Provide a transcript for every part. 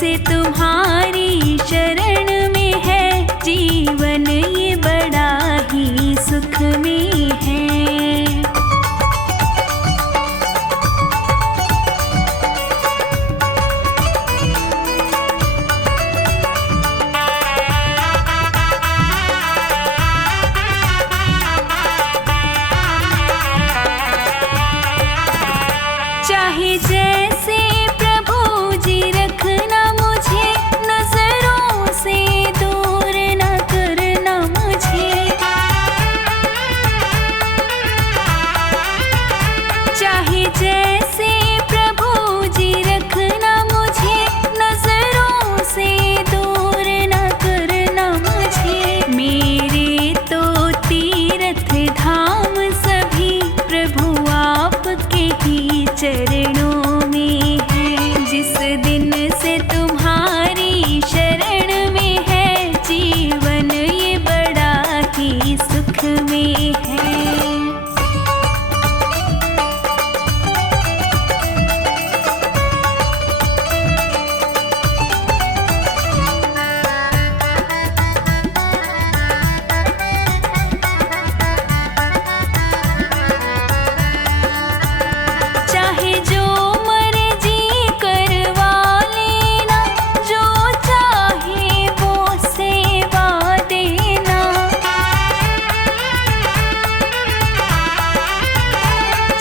से तुम्हारी शरण में है, जीवन ये बड़ा ही सुख में है। चाहे जैसे प्रभु जी रखना मुझे, नजरों से दूर न करना मुझे। चाहे जैसे प्रभु जी रखना मुझे, नजरों से दूर न करना मुझे। मेरे तो तीर्थ धाम सभी प्रभु आपके ही चरणों में है। जिस दिन से तुम्हारी शरण में है, जीवन ये बड़ा ही सुख में है। चाहे जो मर्जी करवा लेना, जो चाहे वो सेवा देना।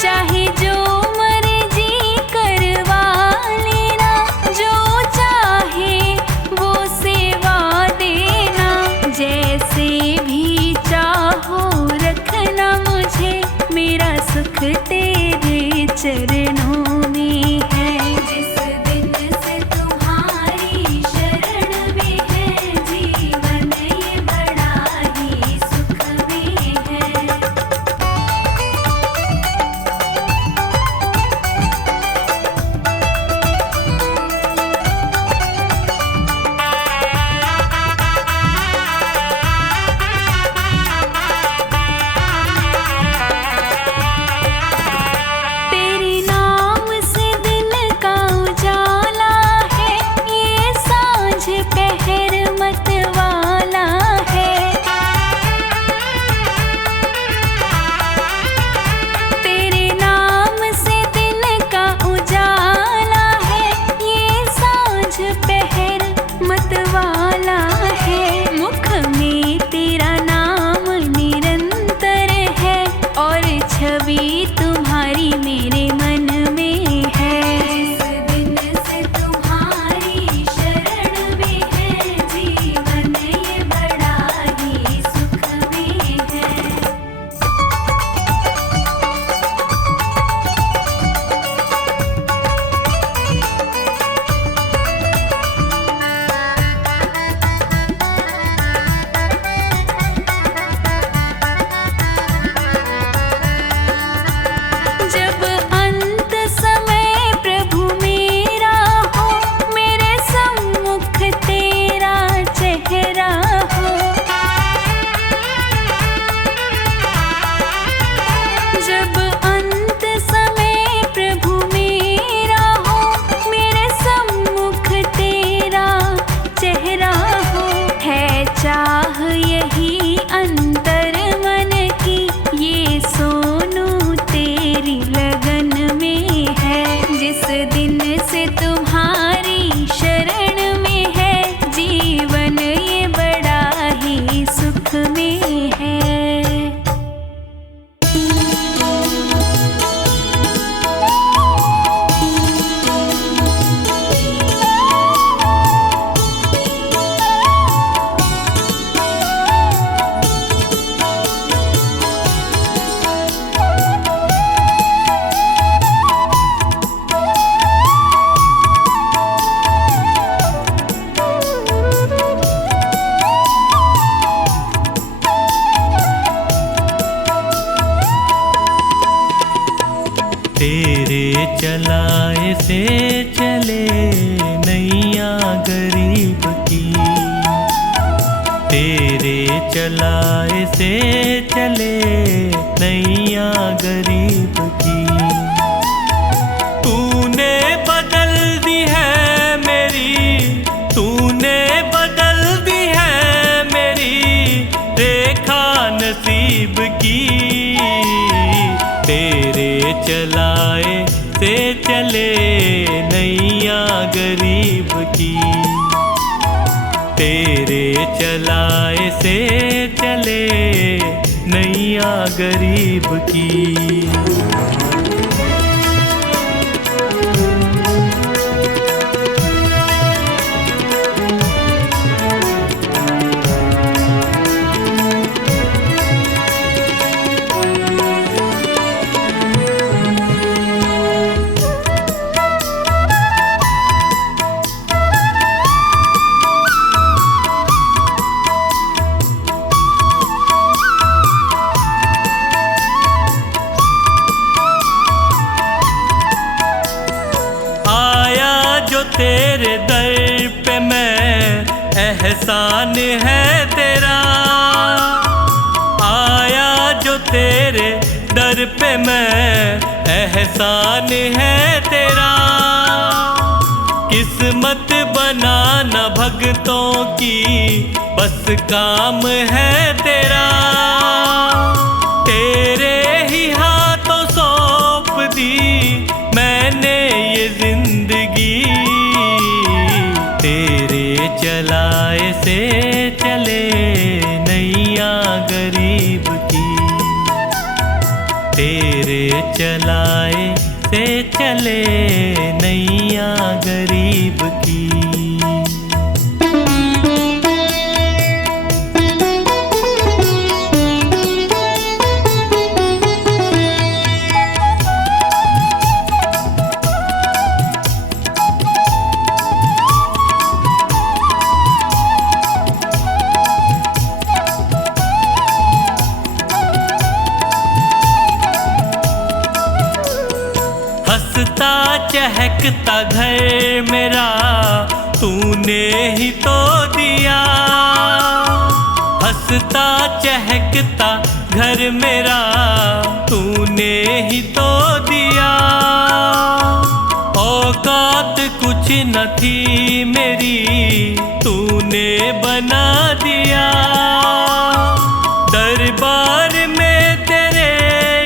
चाहे जो मर्जी करवा लेना, जो चाहे वो सेवा देना। जैसे भी चाहो रखना मुझे, मेरा सुख तेरे चरणों में है। जिस दिन से तुम्हारी शरण में है, जीवन ये बड़ा ही सुख में है। तेरे नाम से दिन का उजाला है, ये सांझ पहर मतवाला है। तेरे नाम से दिन का उजाला है, ये सांझ पहर मतवाला है। मुख में तेरा नाम निरंतर है, और छवि तुम्हारी मेरे मन में है। जिस दिन से तुम्हारी शरण में है, जीवन ये बड़ा ही सुख में है। जब अंत समय प्रभु मेरा हो, मेरे सम्मुख तेरा चेहरा हो। जब अंत समय प्रभु मेरा हो, मेरे सम्मुख तेरा चेहरा हो। है चाह यही अंतर मन की, ये सोनू तेरी लगन में है। जिस दिन से तुम्हारी शरण में है, जीवन ये बड़ा ही सुख में है। तेरे चलाए से चले नैया गरीब की, तेरे चलाए से चले नैया गरीब की। तूने बदल दी है मेरी तूने बदल दी है मेरी रेखा नसीब की। तेरे चलाए से चले नैया गरीब की। तेरे चलाए से चले नैया गरीब की। तेरे दर पे मैं एहसान है तेरा। आया जो तेरे दर पे मैं एहसान है तेरा। किस्मत बनाना भगतों की बस काम है तेरा। तेरे ही हाथों सौंप दी मैंने ये जिंदगी। तेरे चलाए से चले नैया गरीब की। तेरे चलाए से चले नैया गरीब की। हंसता चहकता घर मेरा तूने ही तो दिया। हंसता चहकता घर मेरा तूने ही तो दिया। औकात कुछ न थी मेरी तूने बना दिया। दरबार में तेरे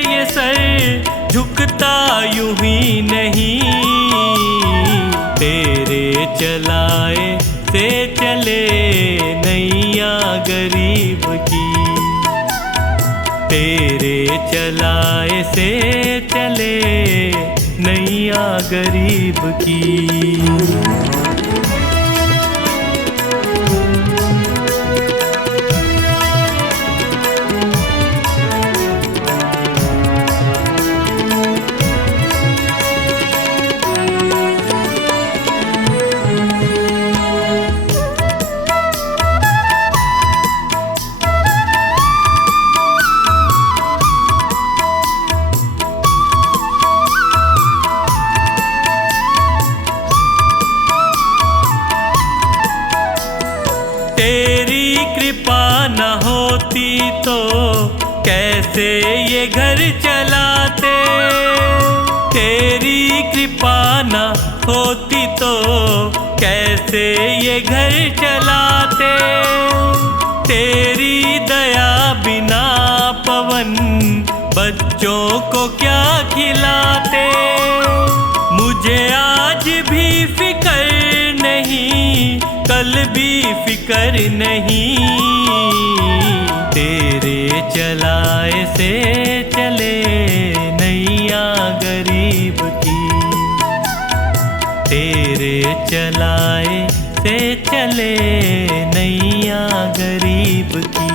ये सर झुकता यूं ही नहीं। तेरे चलाए से चले नैया गरीब की। तेरे चलाए से चले नैया गरीब की। तेरी कृपा न होती तो कैसे ये घर चलाते। तेरी कृपा न होती तो कैसे ये घर चलाते। तेरी दया बिना पवन बच्चों को क्या खिलाते। मुझे आज भी फिक्र नहीं कल भी फिक्र नहीं। तेरे चलाए से चले नैया गरीब की। तेरे चलाए से चले नैया गरीब की।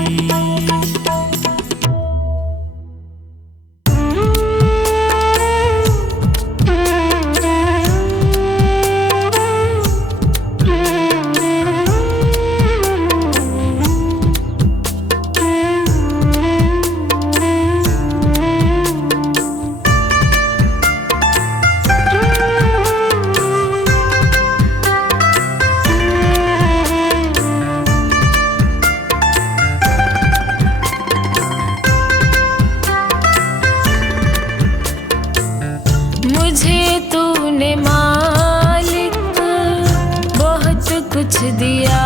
कुछ दिया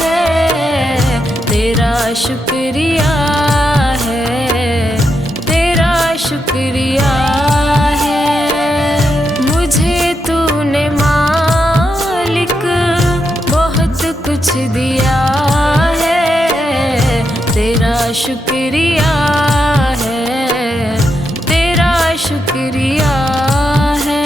है, तेरा शुक्रिया है, तेरा शुक्रिया है। मुझे तूने मालिक बहुत कुछ दिया है, तेरा शुक्रिया है, तेरा शुक्रिया है।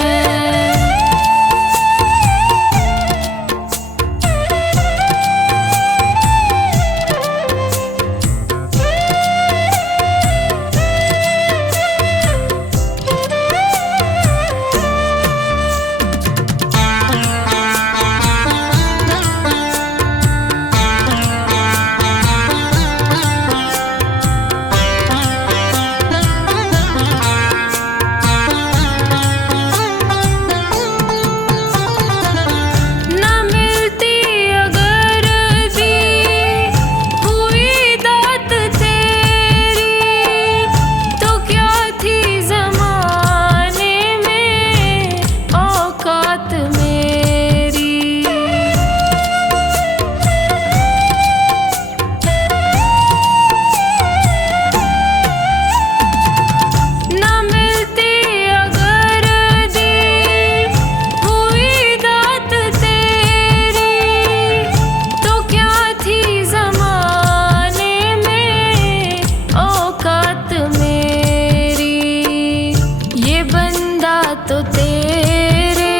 तो तेरे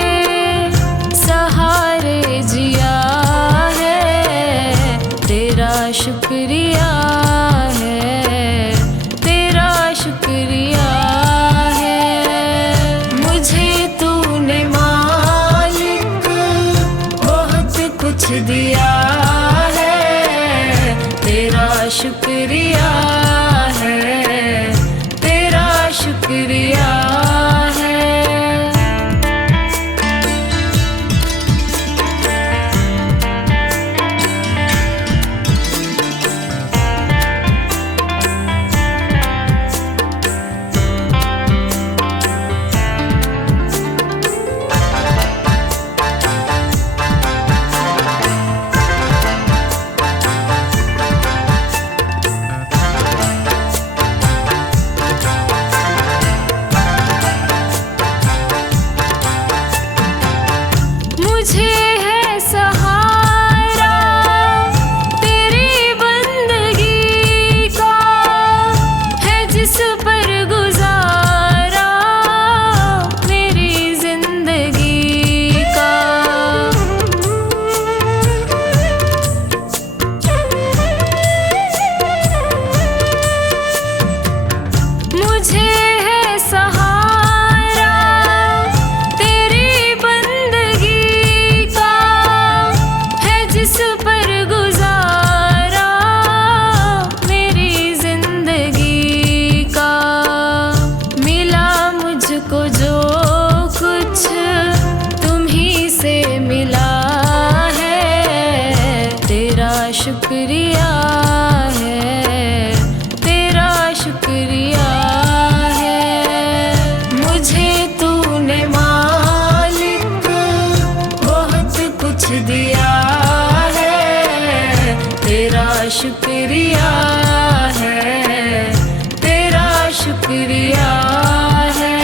सहारे जिया है, तेरा शुक्रिया है, तेरा शुक्रिया है। मुझे तूने मालिक बहुत कुछ दिया है, तेरा शुक्रिया है, तेरा शुक्रिया है। मुझे है सहारा तेरी बंदगी का, है जिस पर गुजारा मेरी जिंदगी का। मुझे है सहारा तेरी बंदगी का, है जिस पर गुजारा मेरी जिंदगी का। मिला मुझको जो कुछ तुम्ही से मिला है, तेरा शुक्रिया है, तेरा शुक्रिया है। मुझे तूने मालिक बहुत कुछ दिया है, तेरा शुक्रिया है, तेरा शुक्रिया है।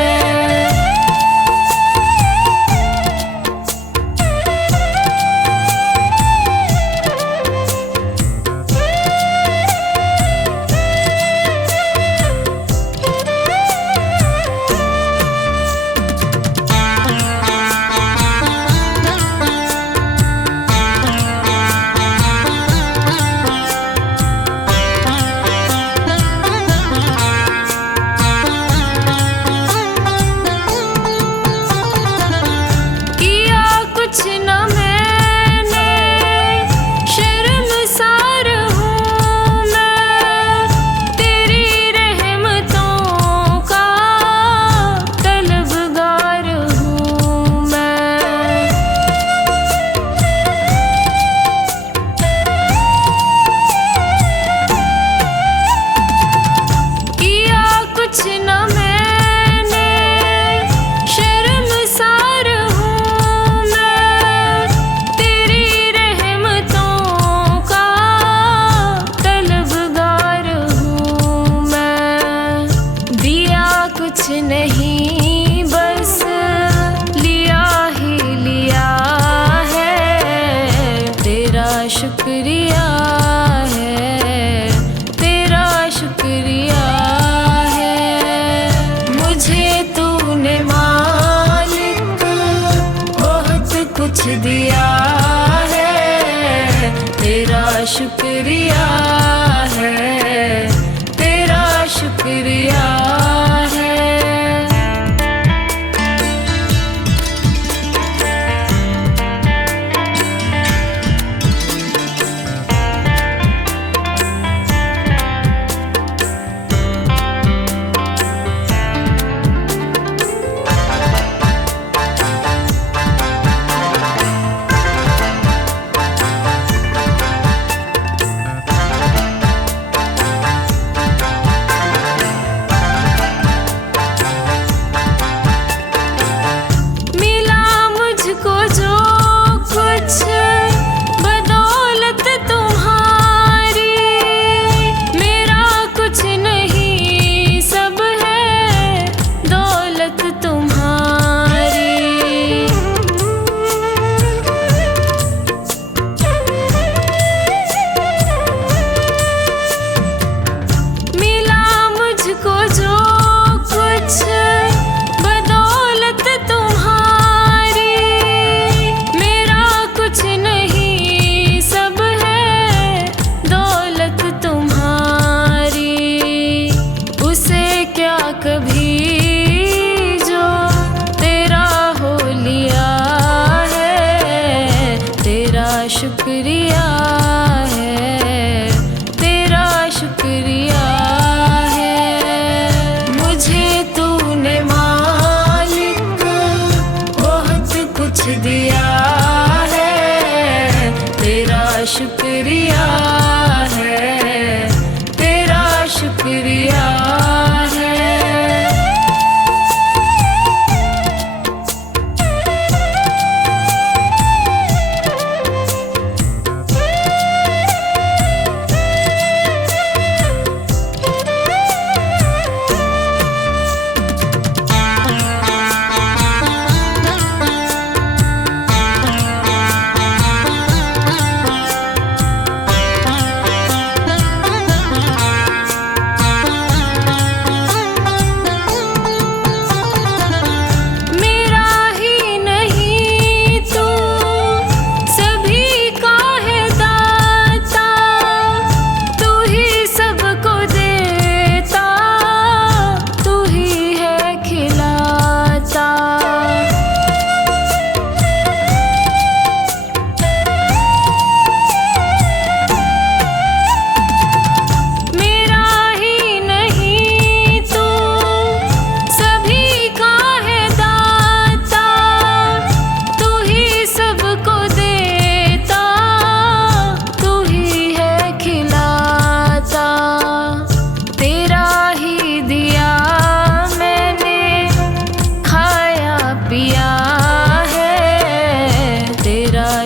शुक्रिया है, तेरा शुक्रिया है। मुझे तूने मालिक बहुत कुछ दिया है, तेरा शुक्रिया है, तेरा शुक्रिया है। शुक्रिया है, तेरा शुक्रिया है। मुझे तूने मालिक बहुत कुछ दिया है, तेरा शुक्रिया है, तेरा शुक्रिया है।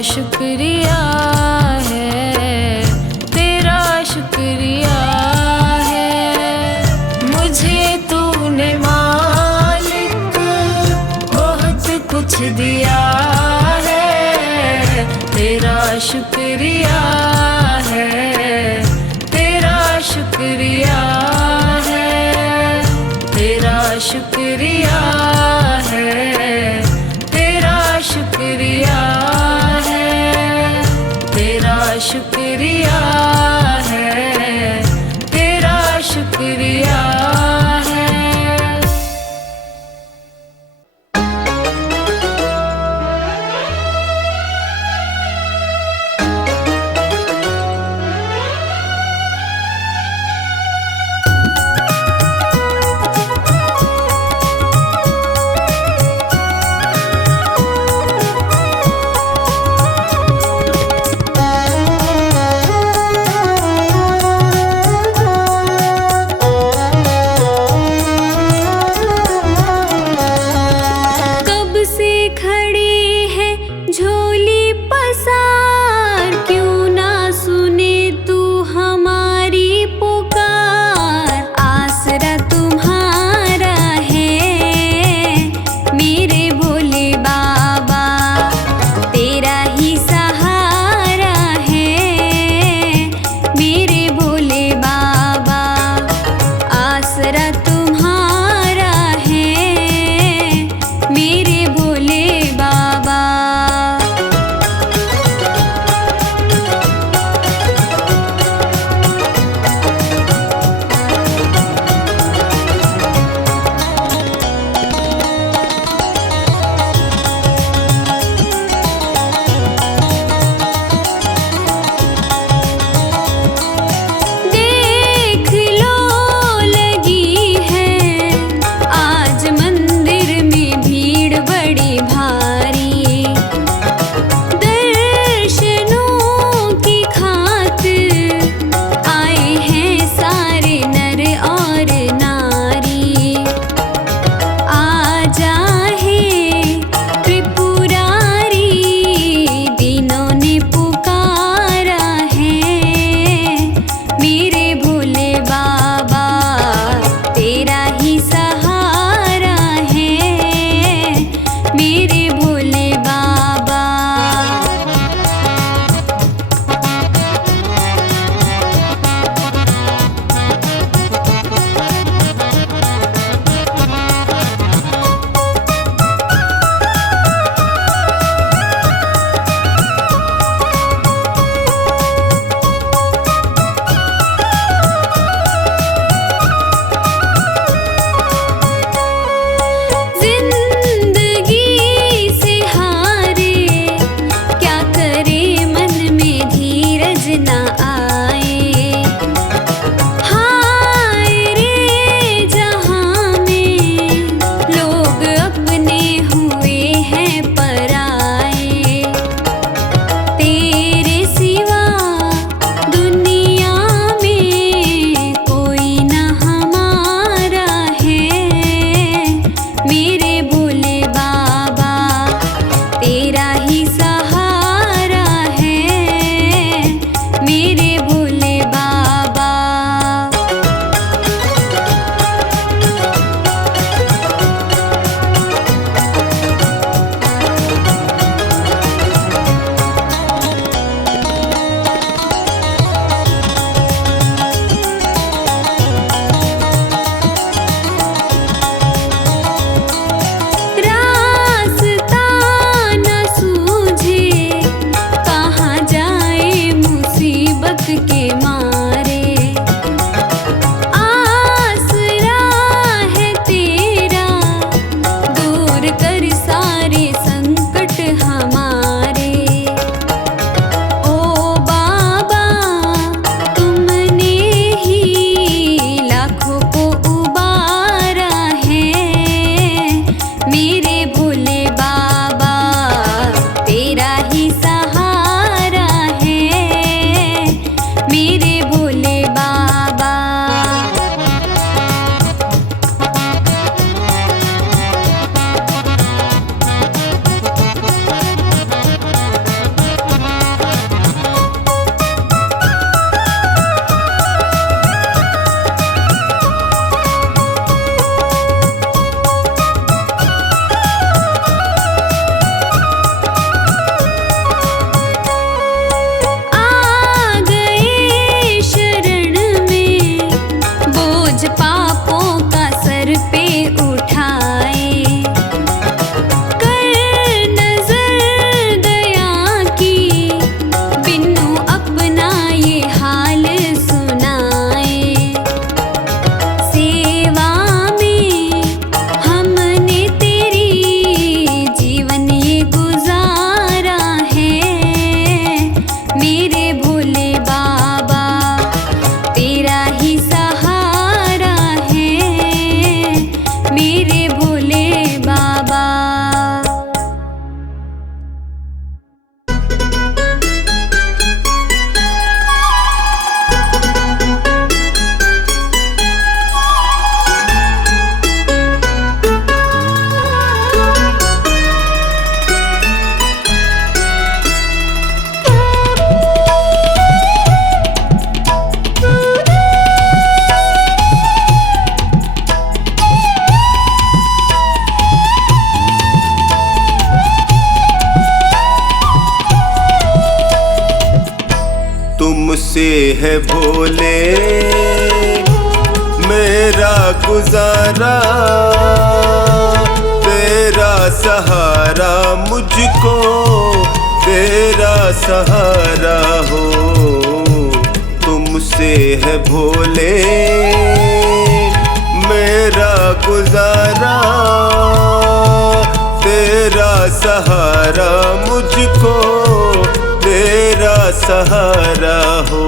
शुक्रिया है, तेरा शुक्रिया है। मुझे तूने मालिक बहुत कुछ दिया है, तेरा शुक्रिया है, तेरा शुक्रिया है, तेरा शुक्रिया है, तेरा शुक्रिया है, तेरा शुक्रिया है, तेरा शुक्रिया है। तुमसे है भोले मेरा गुजारा, तेरा सहारा मुझको तेरा सहारा हो। तुमसे है भोले मेरा गुजारा, तेरा सहारा मुझको तेरा सहारा हो।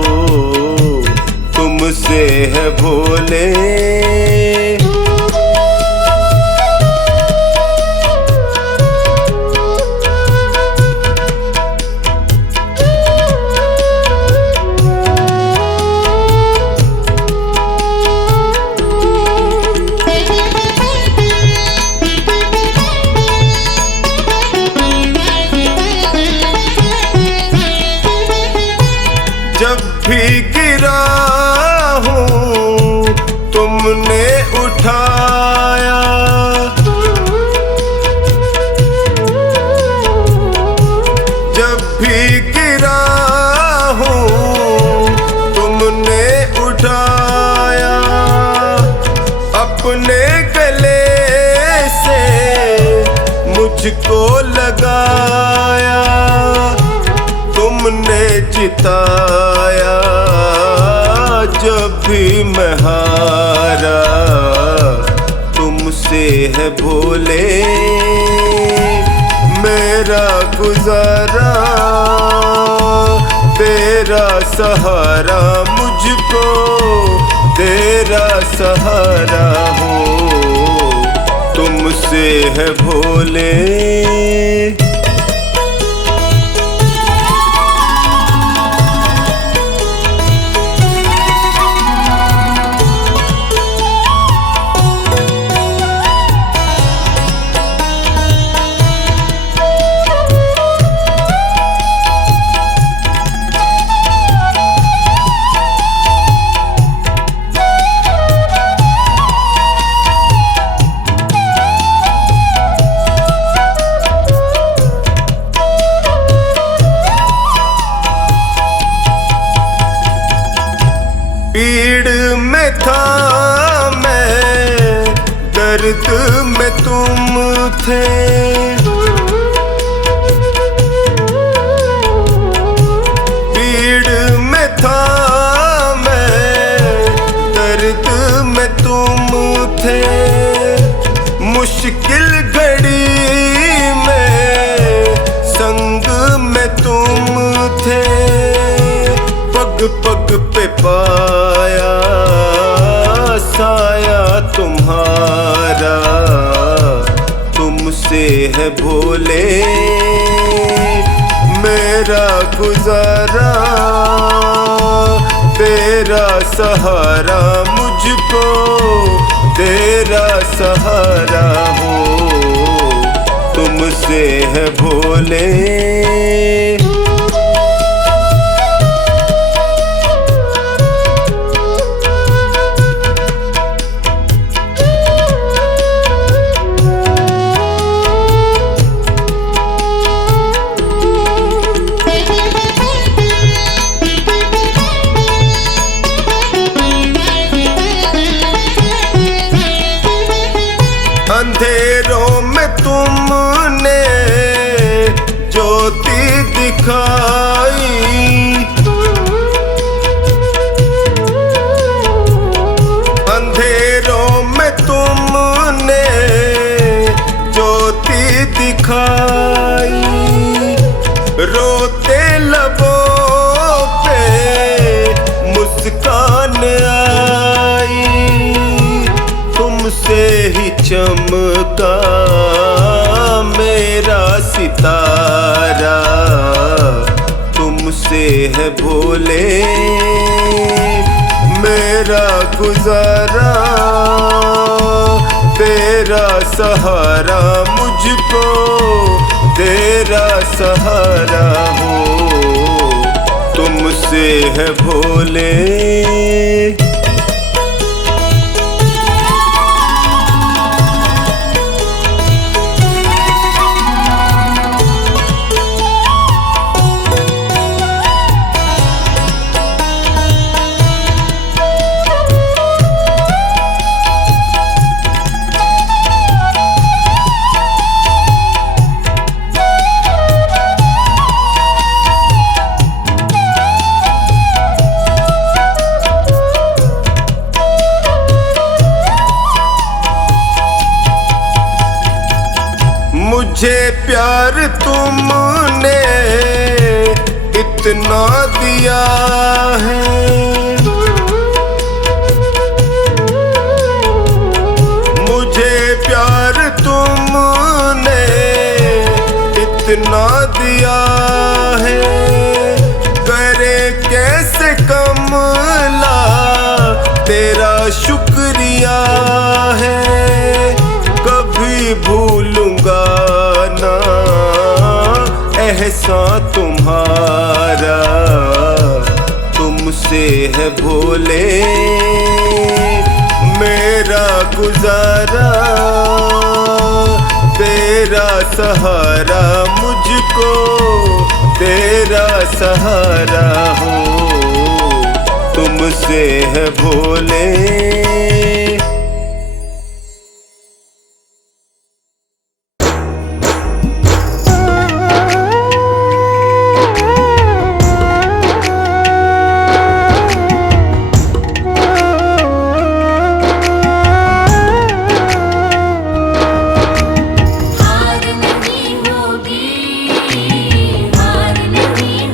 तुमसे है भोले। जब भी गिरा हूँ तुमने उठाया, जब भी गिरा हूँ तुमने उठाया, अपने गले से मुझको लगाया, तुमने जिताया जब भी मैं हारा। तुमसे है भोले मेरा गुजारा, तेरा सहारा मुझको तेरा सहारा हो। तुमसे है भोले। पीड़ में था मैं, दर्द में तुम थे, पीड़ में था मैं, दर्द में तुम थे, मुश्किल घड़ी में संग में तुम थे, पग पग पे पाया साया तुम्हारा। तुमसे है भोले मेरा गुजारा, तेरा सहारा मुझको तेरा सहारा हो। तुमसे है भोले। अंधेरों में तुमने ज्योति दिखाई, अंधेरों में तुमने ज्योति दिखाई, रोते लबों पे मुस्कान आई, तुमसे ही चमका मेरा सितारा। तुमसे है भोले मेरा गुजारा, तेरा सहारा मुझको तेरा सहारा हो। तुमसे है भोले। प्यार तुमने इतना दिया है, मुझे प्यार तुमने इतना दिया है, करे कैसे कमला तेरा शुक्रिया है। कभी भूलूंगा ना एहसान तुम्हारा, तुमसे है भोले मेरा गुजारा, तेरा सहारा मुझको तेरा सहारा हो, तुमसे है भोले। हार नहीं होगी, हार नहीं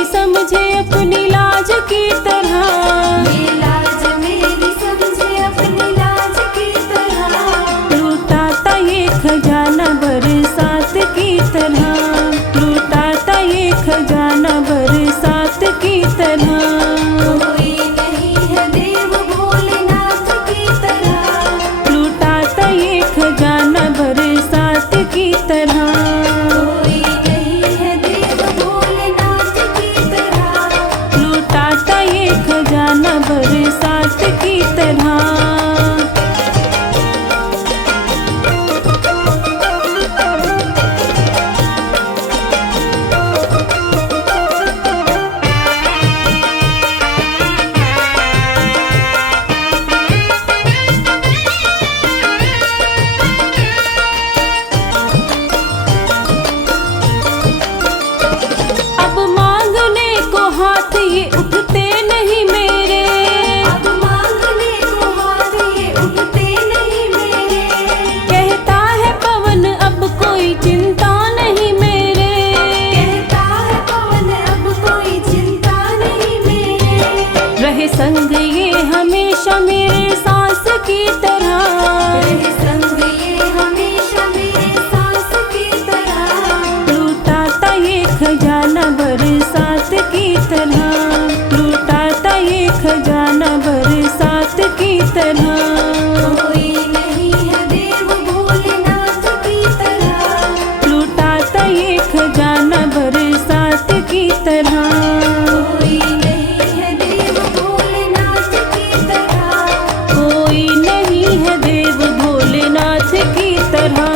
मेरी समझे अपनी लाज की तरह, ये लाज मेरी समझे अपनी लाज की तरह। लूटाता ये खजाना बरसात की तरह, लूटाता ये खजाना बरसात की तरह। कोई नहीं है देव भोलेनाथ की तरह, लूटाता ये खजाना बरसात की तरह। कोई नहीं है देव भोलेनाथ की तरह। लूटाता ये खजाना बरसात की तरह। अब मांगने को हाथ ये उठते नहीं मेरे, अब मांगने को हाथ ये उठते नहीं मेरे। कहता है पवन अब कोई चिंता नहीं मेरे, कहता है पवन अब कोई चिंता नहीं मेरे। रहे संग ये हमेशा मेरे सांस की तरह, रहे संग ये हमेशा मेरे सांस की तरह। लूटाता ये खजाना बरसात की तरह, लूटाता ये खजाना बरसात की तरह। कोई नहीं है देव भोलेनाथ की तरह, लूटाता ये खजाना बरसात की तरह। कोई नहीं है देव भोलेनाथ की तरह। कोई नहीं है देव भोलेनाथ की तरह।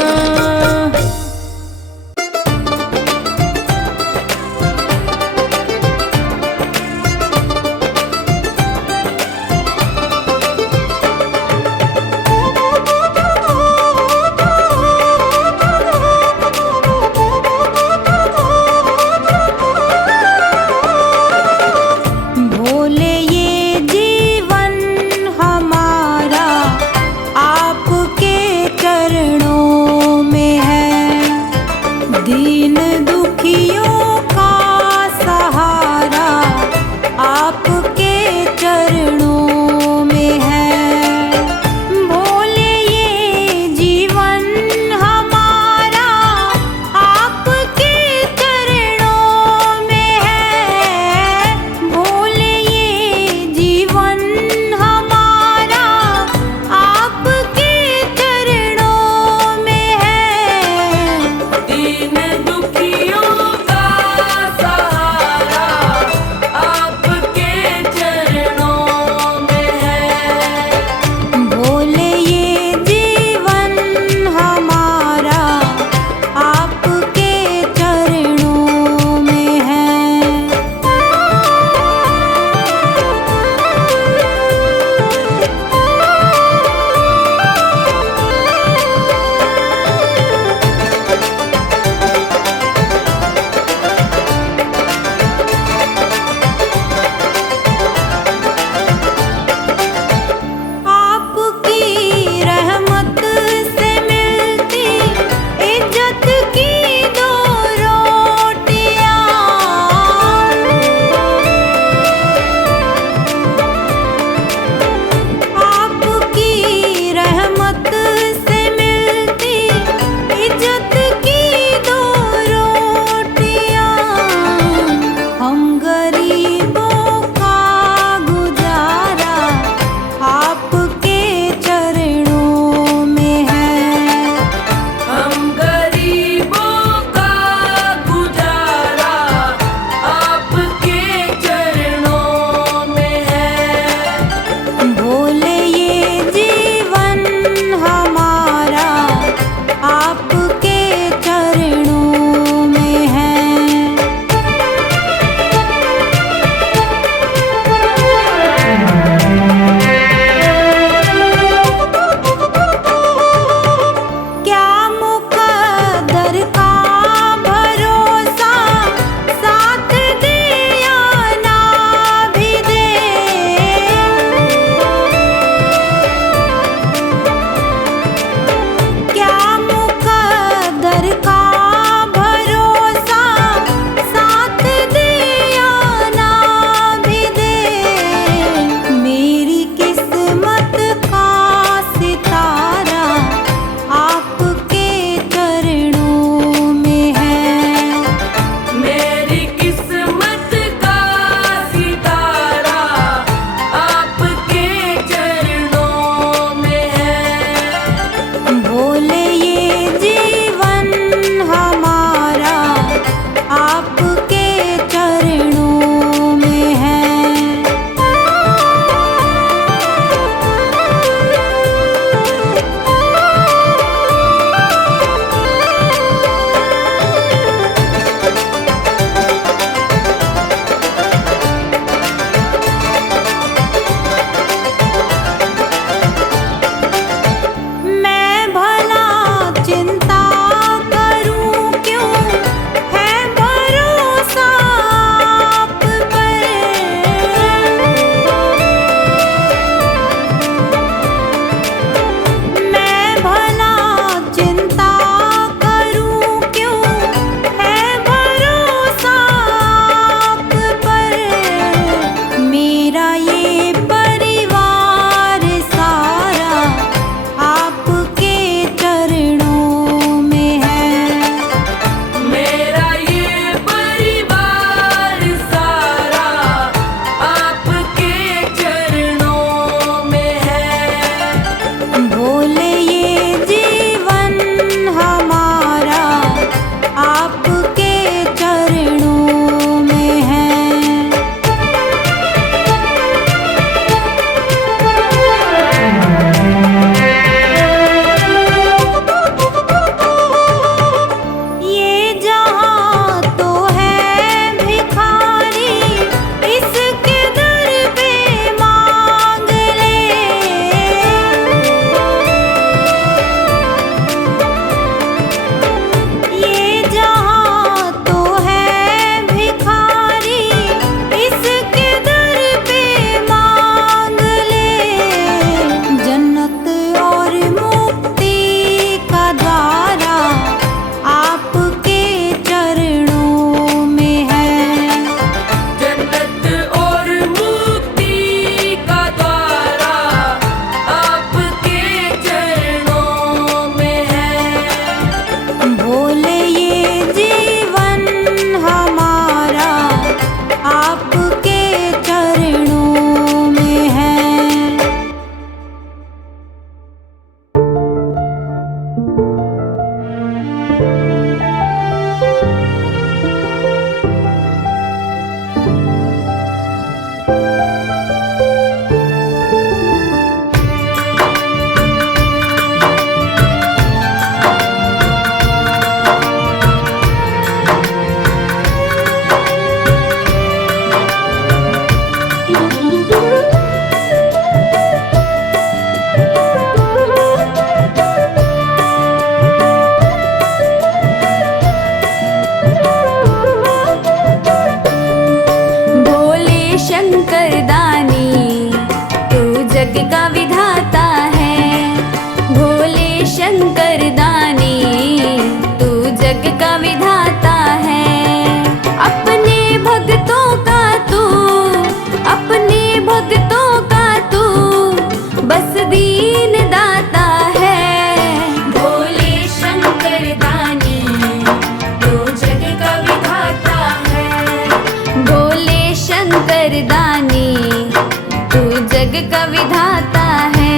जग का विधाता है।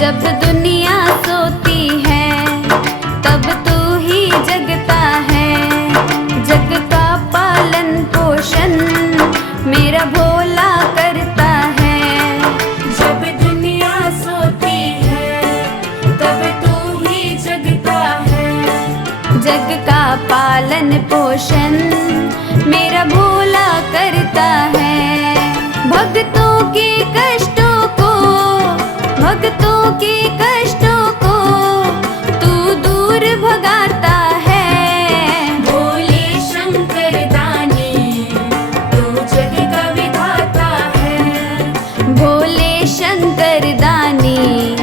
जब दुनिया सोती है तब तू ही जगता है। जग का पालन पोषण मेरा भोला करता है। जब दुनिया सोती है तब तू ही जगता है। जग का पालन पोषण मेरा भोला करता है। भक्तों के कष्टों को, भक्तों के कष्टों को तू दूर भगाता है। भोले शंकर दानी तू जग का विधाता है। भोले शंकर दानी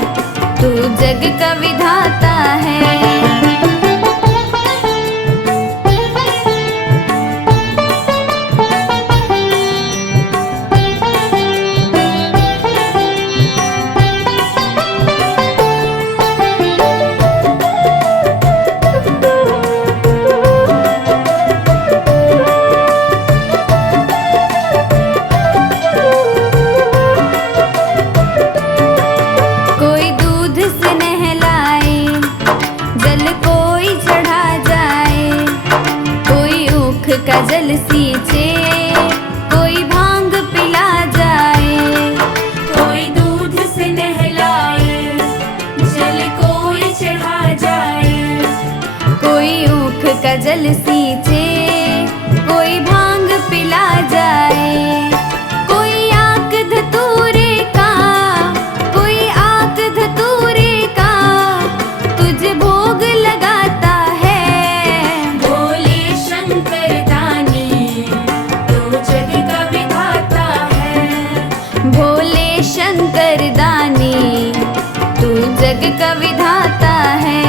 तू जग का विधाता है। कोई दूध से नहलाए, जल कोई चढ़ा जाए। कोई ऊख का जल सींचे, कोई भांग पिला जाए। कोई दूध से नहलाए, जल कोई चढ़ा जाए। कोई ऊख का जल सींचे, कोई भांग पिला जाए। कोई आक धतूरे का, कोई आक धतूरे का तुझे भोग लगाता है। भोले शंकर दानी तू जग का विधाता है। भोले शंकर दानी तू जग का विधाता है।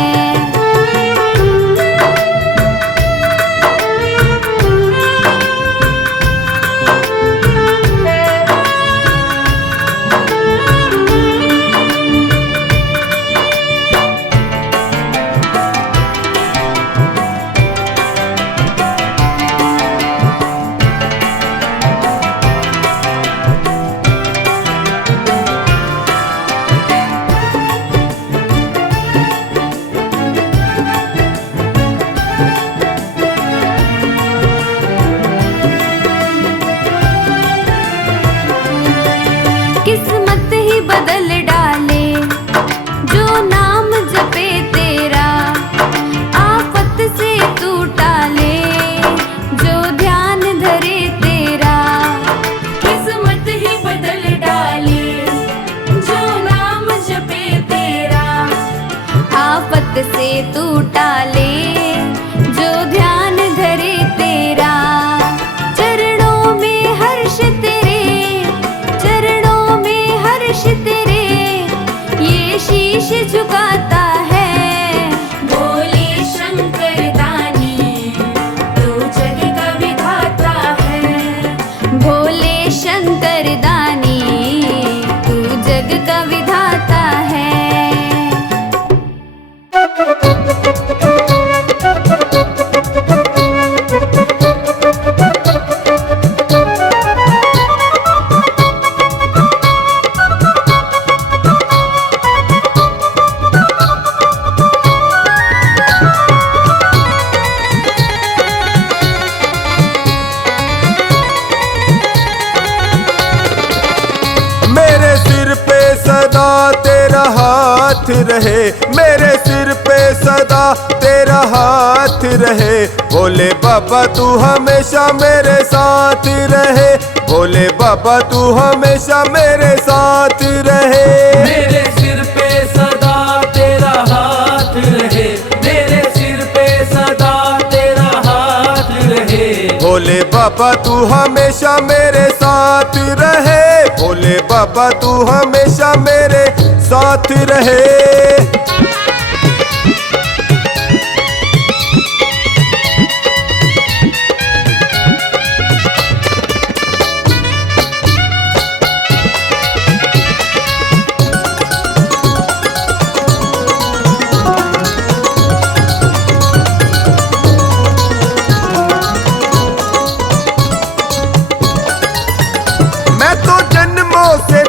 किस्मत ही बदल डाले जो नाम जपे तेरा। आफत से तू टाले जो ध्यान धरे तेरा। किस्मत ही बदल डाले जो नाम जपे तेरा। आफत से तू टाले जो ध्यान धरे तेरा। चरणों में हर्ष तेरे, चरणों में हर्ष तेरे ये शीश झुकाता है। भोले शंकर दानी तू जग का विधाता है। भोले शंकर दानी तू जग का विधाता है। मेरे सिर पे सदा तेरा हाथ रहे। मेरे सिर पे सदा तेरा हाथ रहे। भोले बाबा तू हमेशा मेरे साथ रहे। भोले बाबा तू हमेशा मेरे साथ रहे। मेरे सिर पे सदा तेरा हाथ रहे। मेरे सिर पे सदा तेरा हाथ रहे। भोले बाबा तू हमेशा मेरे साथ रहे। भोले बाबा तू हमेशा मेरे साथ रहे।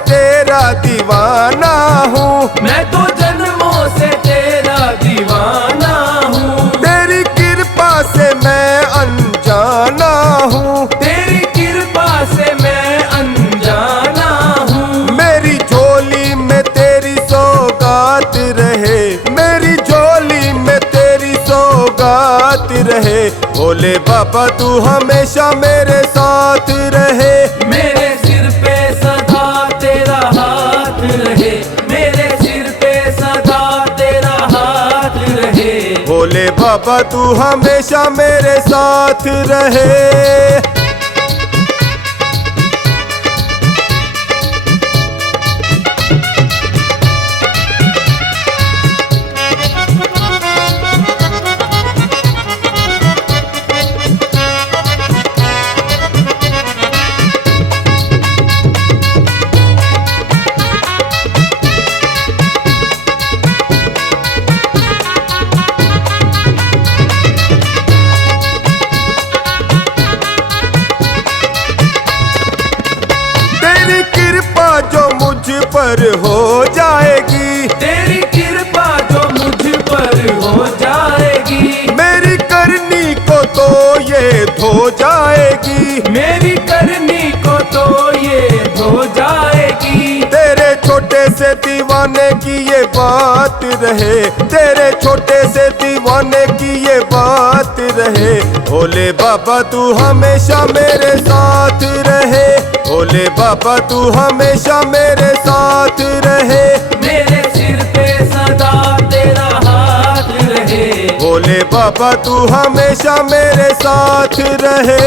तेरा दीवाना हूँ, मैं तो जन्मों से तेरा दीवाना हूँ। तेरी कृपा से मैं अनजाना हूँ, तेरी कृपा से मैं अनजाना हूँ। मेरी झोली में तेरी सौगात रहे, मेरी झोली में तेरी सौगात रहे। भोले बाबा तू हमेशा मेरे साथ रहे, मेरे सिर पे सदा तेरा हाथ रहे, मेरे सिर पे सदा तेरा हाथ रहे। भोले बाबा तू हमेशा मेरे साथ रहे। तेरी कृपा जो मुझ पर हो जाएगी, तेरी कृपा जो मुझ पर हो जाएगी, मेरी करनी को तो ये धो जाएगी, मेरी करनी को तो ये धो जाएगी। तेरे छोटे से दीवाने की ये बात रहे, तेरे छोटे से दीवाने की ये बात रहे। भोले बाबा तू हमेशा मेरे साथ रहे, भोले बाबा तू हमेशा मेरे साथ रहे। मेरे सिर पे सदा तेरा हाथ रहे, भोले बाबा तू हमेशा मेरे साथ रहे।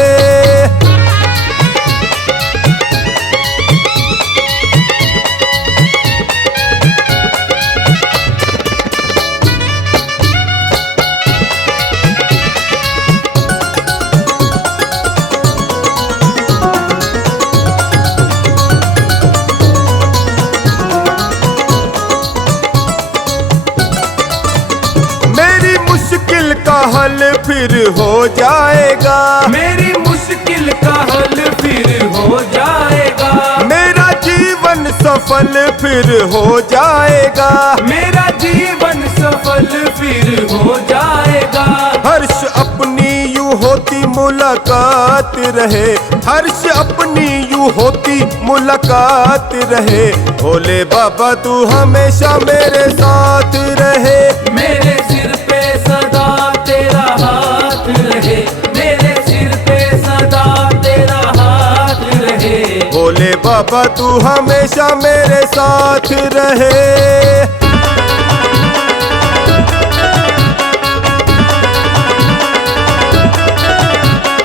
मेरी मुश्किल का हल फिर हो जाएगा, मेरी मुश्किल का हल फिर हो जाएगा, मेरा जीवन सफल फिर हो जाएगा, मेरा जीवन सफल फिर हो जाएगा। हर्ष अपनी यूं होती मुलाकात रहे, हर्ष अपनी यूं होती मुलाकात रहे। भोले बाबा तू हमेशा मेरे साथ रहे, मेरे सिर पे सदा तेरा हाथ रहे, मेरे सिर पे सदा तेरा हाथ रहे। भोले बाबा तू हमेशा मेरे साथ रहे।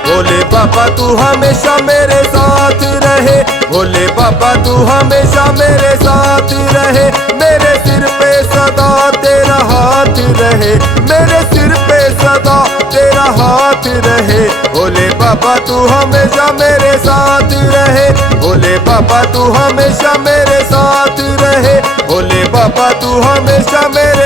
भोले बाबा तू हमेशा मेरे साथ रहे, भोले बाबा तू हमेशा मेरे साथ रहे। मेरे सिर पे सदा तेरा हाथ रहे, मेरे सिर पे सदा तेरा हाथ रहे। भोले बाबा तू हमेशा मेरे साथ रहे, भोले बाबा तू हमेशा मेरे साथ रहे। भोले बाबा तू हमेशा मेरे